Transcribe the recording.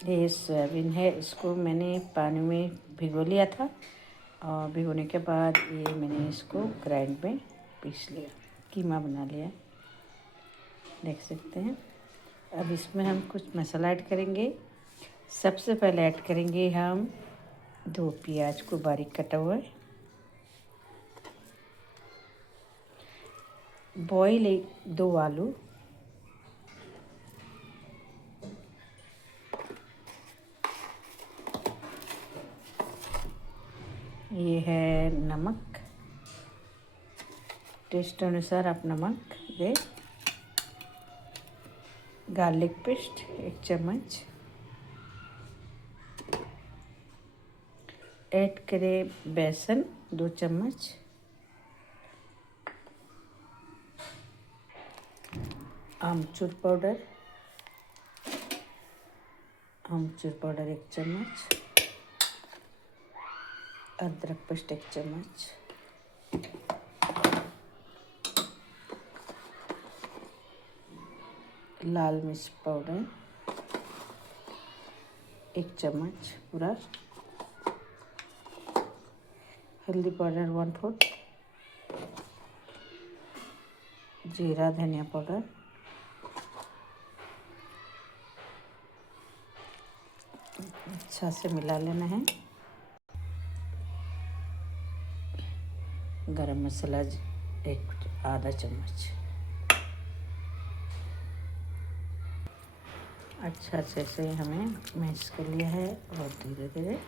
ये सोयाबीन है, इसको मैंने पानी में भिगो लिया था और भिगोने के बाद ये मैंने इसको ग्राइंड में पीस लिया, कीमा बना लिया, देख सकते हैं। अब इसमें हम कुछ मसाला ऐड करेंगे। सबसे पहले ऐड करेंगे हम 2 प्याज को बारीक कटा हुआ है, बॉयल 2 आलू, ये है नमक, टेस्ट अनुसार आप नमक दे। गार्लिक पेस्ट 1 चम्मच ऐड करें, बेसन 2 चम्मच, आमचूर पाउडर 1 चम्मच, अदरक पेस्ट 1 चम्मच, लाल मिर्च पाउडर 1 चम्मच पूरा, हल्दी पाउडर 1/4, जीरा धनिया पाउडर, अच्छा से मिला लेना है। गरम मसाला 1 आधा चम्मच, अच्छा से हमें मैश कर लिया है और धीरे धीरे